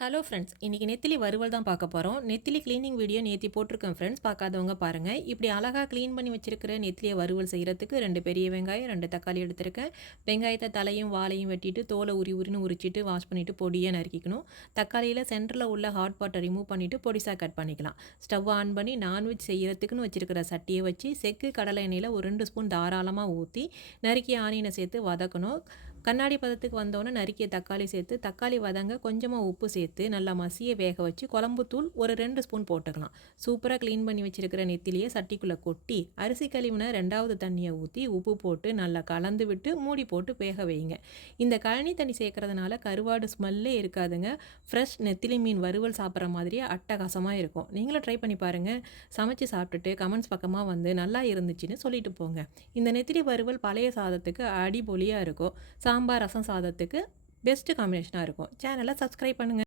Hello friends, இன்றைக்கி நெத்திலி வறுவல் தான் பார்க்க போகிறோம். நெத்திலி க்ளீனிங் வீடியோ நேற்று போட்டிருக்கேன் ஃப்ரெண்ட்ஸ், பார்க்காதவங்க பாருங்கள். இப்படி அழகாக க்ளீன் பண்ணி வச்சிருக்கிற நெத்திலியை வறுவல் செய்கிறதுக்கு 2 பெரிய வெங்காயம் 2 தக்காளி எடுத்திருக்கேன். வெங்காயத்தை தலையும் வாலையும் வெட்டிட்டு தோலை உரின்னு உரிச்சிட்டு வாஷ் பண்ணிவிட்டு பொடியாக நறுக்கிக்கணும். தக்காளியில் சென்டரில் உள்ள ஹாட் வாட்டர் ரிமூவ் பண்ணிவிட்டு பொடிசாக கட் பண்ணிக்கலாம். ஸ்டவ் ஆன் பண்ணி நான்வெஜ் செய்கிறதுக்குன்னு வச்சுருக்கிற சட்டியை வச்சு செக்கு கடலை எண்ணெயில் ஒரு 2 ஸ்பூன் தாராளமாக ஊற்றி நறுக்கிய ஆனியனை சேர்த்து வதக்கணும். கண்ணாடி பதத்துக்கு வந்தோன்னே நறுக்கிய தக்காளி சேர்த்து தக்காளி வதங்க கொஞ்சமாக உப்பு சேர்த்து நல்லா மசிய வேக வச்சு குழம்புத்தூள் ஒரு 2 ஸ்பூன் போட்டுக்கலாம். சூப்பராக க்ளீன் பண்ணி வச்சுருக்கிற நெத்திலியை சட்டிக்குள்ளே கொட்டி அரிசி கழுவின 2வது தண்ணியை ஊற்றி உப்பு போட்டு நல்லா கலந்து விட்டு மூடி போட்டு வேக வைங்க. இந்த கழனி தண்ணி சேர்க்கறதுனால கருவாடு ஸ்மெல்லே இருக்காதுங்க. ஃப்ரெஷ் நெத்திலி மீன் வறுவல் சாப்பிட்ற மாதிரியே அட்டகாசமாக இருக்கும். நீங்களும் ட்ரை பண்ணி பாருங்கள். சமைச்சு சாப்பிட்டுட்டு கமெண்ட்ஸ் பக்கமாக வந்து நல்லா இருந்துச்சுன்னு சொல்லிட்டு போங்க. இந்த நெத்திலி வறுவல் பழைய சாதத்துக்கு அடிபொலியாக இருக்கும். சாம்பார் ரசம் சாதத்துக்கு பெஸ்ட்டு காம்பினேஷனாக இருக்கும். சேனலை சப்ஸ்கிரைப் பண்ணுங்கள்.